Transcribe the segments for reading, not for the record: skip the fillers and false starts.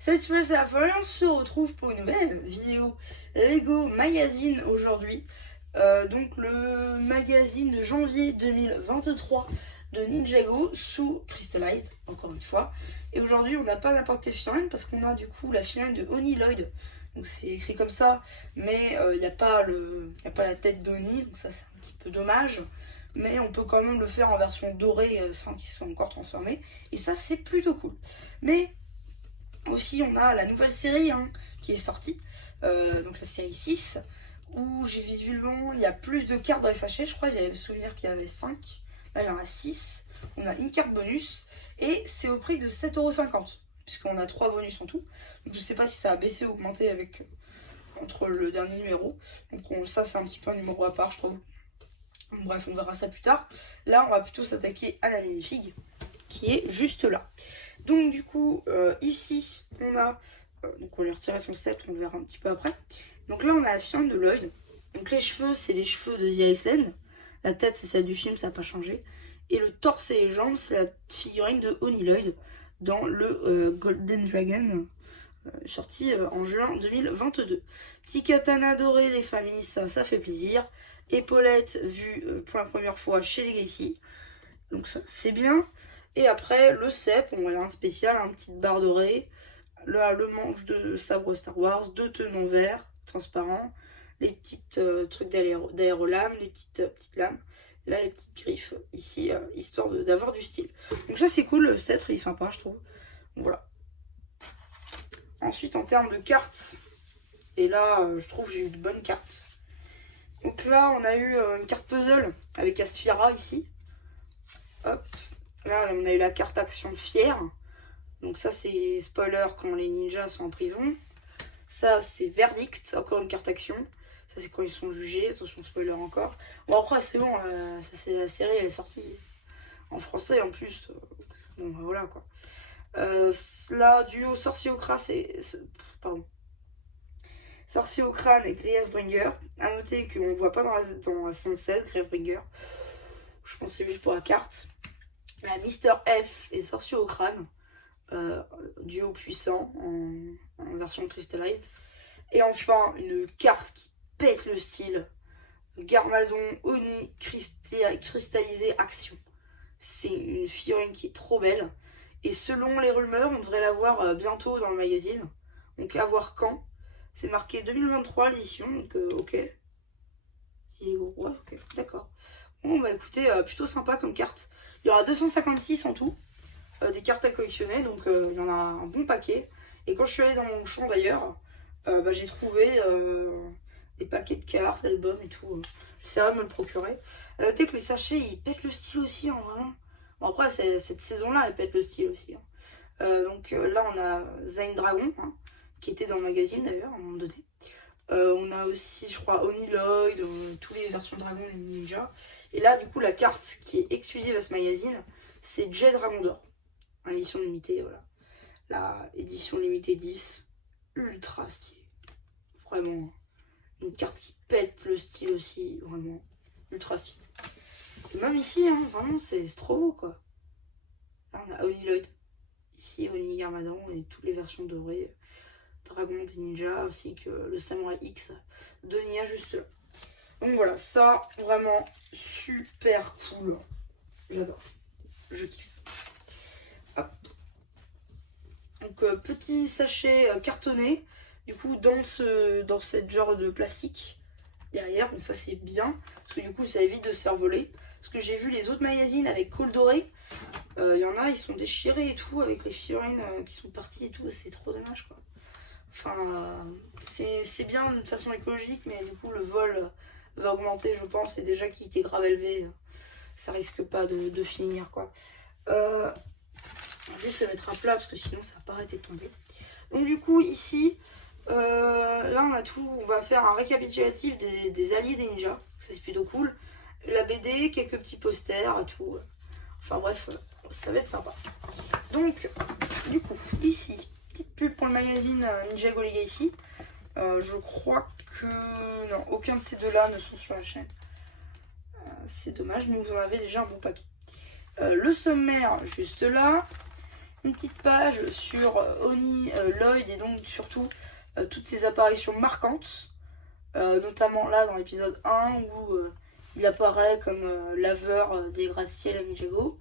Salut, c'est la fin, on se retrouve pour une nouvelle vidéo Lego Magazine aujourd'hui. Donc le magazine de janvier 2023 de Ninjago sous Crystalized, encore une fois. Et aujourd'hui on n'a pas n'importe quelle figurine parce qu'on a du coup la figurine de Oni Lloyd. Donc c'est écrit comme ça, mais il n'y a pas la tête d'Oni, donc ça c'est un petit peu dommage. Mais on peut quand même le faire en version dorée sans qu'il soit encore transformé. Et ça c'est plutôt cool. Mais aussi, on a la nouvelle série qui est sortie, donc la série 6, où j'ai visuellement, il y a plus de cartes dans les sachets. Je crois, j'avais le souvenir qu'il y avait 5. Là, il y en a 6. On a une carte bonus, et c'est au prix de 7,50€, puisqu'on a 3 bonus en tout. Donc, je sais pas si ça a baissé ou augmenté avec, entre le dernier numéro. Donc, ça, c'est un petit peu un numéro à part, je trouve. Bref, on verra ça plus tard. Là, on va plutôt s'attaquer à la minifig, qui est juste là. Donc du coup, ici, on a... donc on lui retirer son set, on le verra un petit peu après. Donc là, on a la figurine de Lloyd. Donc les cheveux, c'est les cheveux de The Iceland. La tête, c'est celle du film, ça n'a pas changé. Et le torse et les jambes, c'est la figurine de Oni Lloyd dans le Golden Dragon, sorti en juin 2022. Petit katana doré des familles, ça fait plaisir. Épaulette vue pour la première fois chez Legacy. Donc ça, c'est bien. Et après, le cep, on a un spécial, une petite barre dorée, le manche de sabre Star Wars, 2 tenons verts transparents, les petites trucs d'aérolame, les petites lames, là les petites griffes ici, histoire d'avoir du style. Donc ça c'est cool, le set il est sympa je trouve. Donc, voilà. Ensuite en termes de cartes, et là je trouve que j'ai eu de bonnes cartes. Donc là on a eu une carte puzzle avec Asphyra ici. Hop. Là, on a eu la carte action fière. Donc ça, c'est spoiler quand les ninjas sont en prison. Ça, c'est verdict, encore une carte action. Ça, c'est quand ils sont jugés. Attention, spoiler encore. Bon, après, c'est bon. Ça, c'est la série, elle est sortie en français en plus. Bon, voilà quoi. Là, duo sorcier au crâne pardon. Sorcier au crâne et Griefbringer. A noter qu'on ne voit pas dans la saison 7, Griefbringer. Je pense que c'est juste pour la carte. La Mister F et Sorcier au crâne, duo puissant en version Crystalized. Et enfin, une carte qui pète le style, Garmadon Oni cristallisé action. C'est une figurine qui est trop belle. Et selon les rumeurs, on devrait la voir bientôt dans le magazine. Donc à voir quand. C'est marqué 2023 l'édition, donc ok. Il est gros, ouais, ok, d'accord. Bon bah écoutez, plutôt sympa comme carte. Il y aura 256 en tout, des cartes à collectionner, donc il y en a un bon paquet. Et quand je suis allée dans mon champ d'ailleurs, bah, j'ai trouvé des paquets de cartes, albums et tout. J'essaierai de me le procurer. Notez que les sachets, ils pètent le style aussi, hein, vraiment. Bon après, cette saison-là, elle pète le style aussi. Hein. Donc là, on a Zayn Dragon, hein, qui était dans le magazine d'ailleurs, à un moment donné. On a aussi, je crois, Oni Lloyd, toutes les versions Dragon et Ninja. Et là, du coup, la carte qui est exclusive à ce magazine, c'est Jet Dragon d'Or. En édition limitée, voilà. La édition limitée 10, ultra stylée. Vraiment, une carte qui pète le style aussi, vraiment, ultra stylée. Et même ici, hein, vraiment, c'est trop beau, quoi. Là, on a Oni Lloyd. Ici, Oni Garmadon et toutes les versions dorées. Dragon des ninjas, ainsi que le Samurai X de Nia juste là. Donc voilà, ça, vraiment super cool. J'adore. Je kiffe. Hop. Donc petit sachet cartonné, du coup dans cette genre de plastique derrière, donc ça c'est bien, parce que du coup ça évite de se faire voler. Parce que j'ai vu les autres magazines avec col doré, il y en a, ils sont déchirés et tout, avec les figurines qui sont parties et tout, c'est trop dommage quoi. Enfin, c'est bien de façon écologique, mais du coup le vol va augmenter, je pense, et déjà qu'il était grave élevé, ça risque pas de finir quoi. On va juste le mettre à plat parce que sinon ça n'a pas arrêté de tomber. Donc du coup ici, là on a tout, on va faire un récapitulatif des alliés des ninjas, ça c'est plutôt cool. La BD, quelques petits posters, tout. Enfin bref, ça va être sympa. Donc du coup ici, petite pub pour le magazine Ninjago Legacy. Je crois que non, aucun de ces deux-là ne sont sur la chaîne. C'est dommage, mais vous en avez déjà un bon paquet. Le sommaire, juste là. une petite page sur Oni, Lloyd et donc surtout toutes ses apparitions marquantes. Notamment là dans l'épisode 1 où il apparaît comme laveur des gratte-ciel à Ninjago.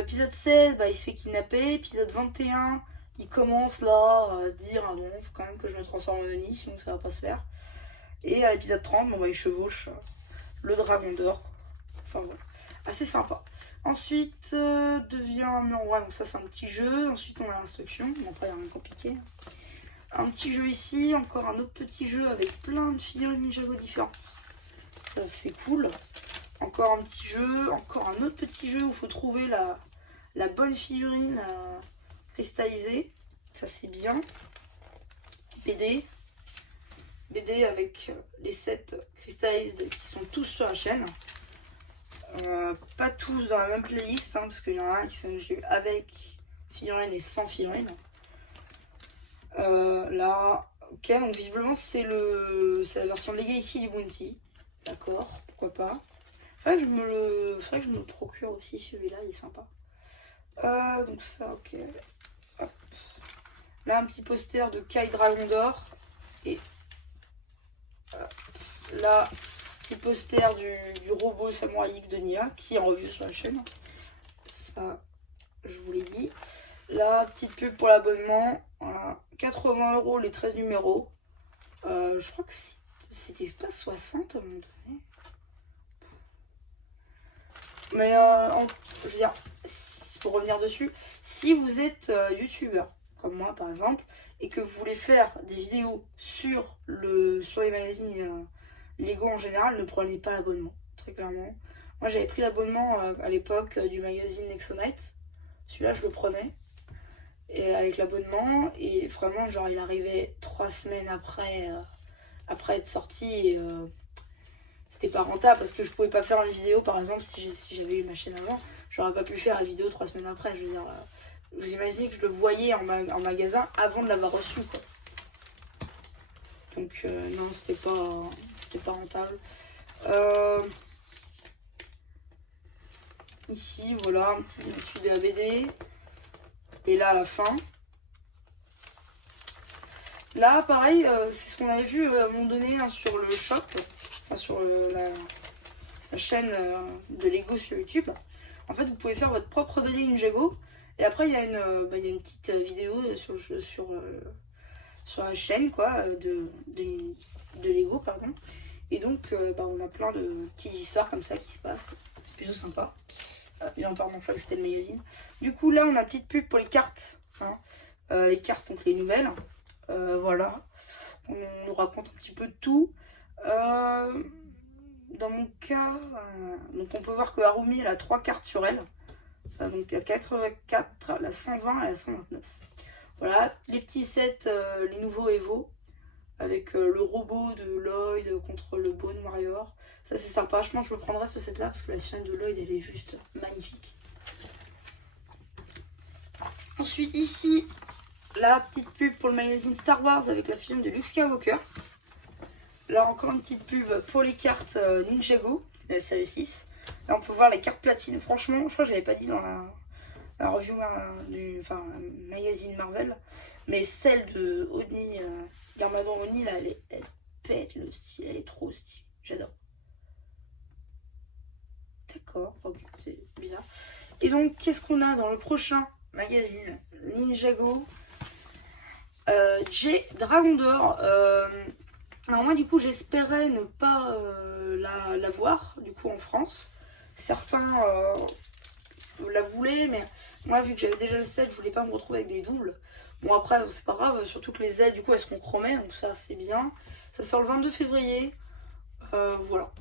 Épisode 16, bah, il se fait kidnapper. Épisode 21, il commence là à se dire ah non, faut quand même que je me transforme en Oni, sinon ça va pas se faire. Et à l'épisode 30, bon, bah, il chevauche le dragon d'or. Enfin voilà, assez sympa. Ensuite, devient ouais, donc ça c'est un petit jeu. Ensuite, on a l'instruction. Bon, après, il n'y a rien de compliqué. Un petit jeu ici, encore un autre petit jeu avec plein de figurines Ninjago différents. Ça c'est cool. Encore un petit jeu, encore un autre petit jeu où il faut trouver la bonne figurine cristallisée. Ça c'est bien. BD avec les 7 Crystallized qui sont tous sur la chaîne. Pas tous dans la même playlist, hein, parce qu'il y en a un qui sont avec figurine et sans figurine. Là, ok, donc visiblement c'est la version Legacy du Bounty. D'accord, pourquoi pas. Faudrait que je me le procure aussi, celui-là, il est sympa. Donc ça, ok. Hop. Là, un petit poster de Kai Dragon d'Or. Et là, petit poster du robot Samurai X de Nia, qui est en revue sur la chaîne. Ça, je vous l'ai dit. Là, petite pub pour l'abonnement. Voilà. 80 € les 13 numéros. Je crois que c'était pas 60 à un moment donné. Mais je veux dire, pour revenir dessus, si vous êtes youtubeur, comme moi par exemple, et que vous voulez faire des vidéos sur les magazines Lego en général, ne prenez pas l'abonnement, très clairement. Moi j'avais pris l'abonnement à l'époque du magazine Nexonite. Celui-là je le prenais et avec l'abonnement, et vraiment genre il arrivait 3 semaines après être sorti, et c'était pas rentable parce que je pouvais pas faire une vidéo, par exemple, si j'avais eu ma chaîne avant, j'aurais pas pu faire la vidéo 3 semaines après. Je veux dire, vous imaginez que je le voyais en magasin avant de l'avoir reçu, quoi. Donc non, c'était pas rentable. Ici, voilà, un petit dessus de la BD. Et là, à la fin. Là, pareil, c'est ce qu'on avait vu à un moment donné, hein, sur le shop, enfin, sur la chaîne de Lego sur YouTube. En fait, vous pouvez faire votre propre BD Ninjago. Et après, il y a une petite vidéo sur la chaîne, quoi, de Lego, pardon. Et donc, on a plein de petites histoires comme ça qui se passent. C'est plutôt sympa. Bien, pardon, je crois que c'était le magazine. Du coup, là, on a une petite pub pour les cartes. Hein. Les cartes, donc les nouvelles. Voilà. On nous raconte un petit peu de tout. Dans mon cas, donc on peut voir que Harumi elle a 3 cartes sur elle. Donc la 84, la 120 et la 129. Voilà, les petits sets, les nouveaux Evo. Avec le robot de Lloyd contre le Bone Warrior. Ça c'est sympa, je pense que je me prendrai ce set là parce que la figurine de Lloyd elle est juste magnifique. Ensuite ici, la petite pub pour le magazine Star Wars avec la figurine de Luke Skywalker. Là encore une petite pub pour les cartes Ninjago, la série 6. Là on peut voir les cartes platine. Franchement, je crois que j'avais pas dit dans la review du magazine Marvel. Mais celle de Oni, Garmadon Oni, là, elle pète le style, elle est trop stylée. J'adore. D'accord, ok, c'est bizarre. Et donc, qu'est-ce qu'on a dans le prochain magazine Ninjago J Dragon d'Or. Alors moi, du coup, j'espérais ne pas la voir, du coup, en France. Certains la voulaient, mais moi, vu que j'avais déjà le set, je voulais pas me retrouver avec des doubles. Bon, après, c'est pas grave, surtout que les ailes, du coup, elles seront chromées, donc ça, c'est bien. Ça sort le 22 février. Voilà.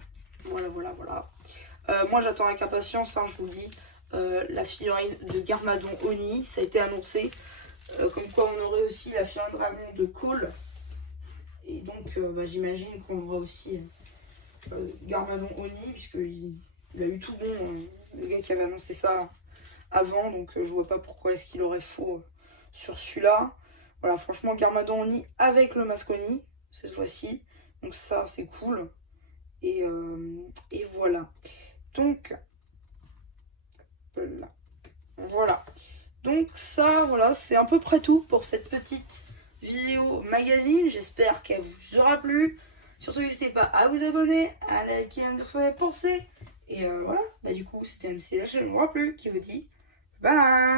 Moi, j'attends avec impatience, hein, je vous le dis, la figurine de Garmadon Oni. Ça a été annoncé. Comme quoi, on aurait aussi la figurine dragon de Cole. Et donc, j'imagine qu'on aura aussi Garmadon Oni, puisqu'il a eu tout bon, le gars qui avait annoncé ça avant. Donc, je vois pas pourquoi est-ce qu'il aurait faux sur celui-là. Voilà, franchement, Garmadon Oni avec le masque Oni, cette fois-ci. Donc ça, c'est cool. Et voilà. Donc, voilà. Donc ça, voilà, c'est à peu près tout pour cette petite vidéo magazine. J'espère qu'elle vous aura plu. Surtout, n'hésitez pas à vous abonner, à liker, à me dire ce que vous avez pensé. Et voilà, bah du coup, c'était MC La chaîne, moi plus, qui vous dit bye.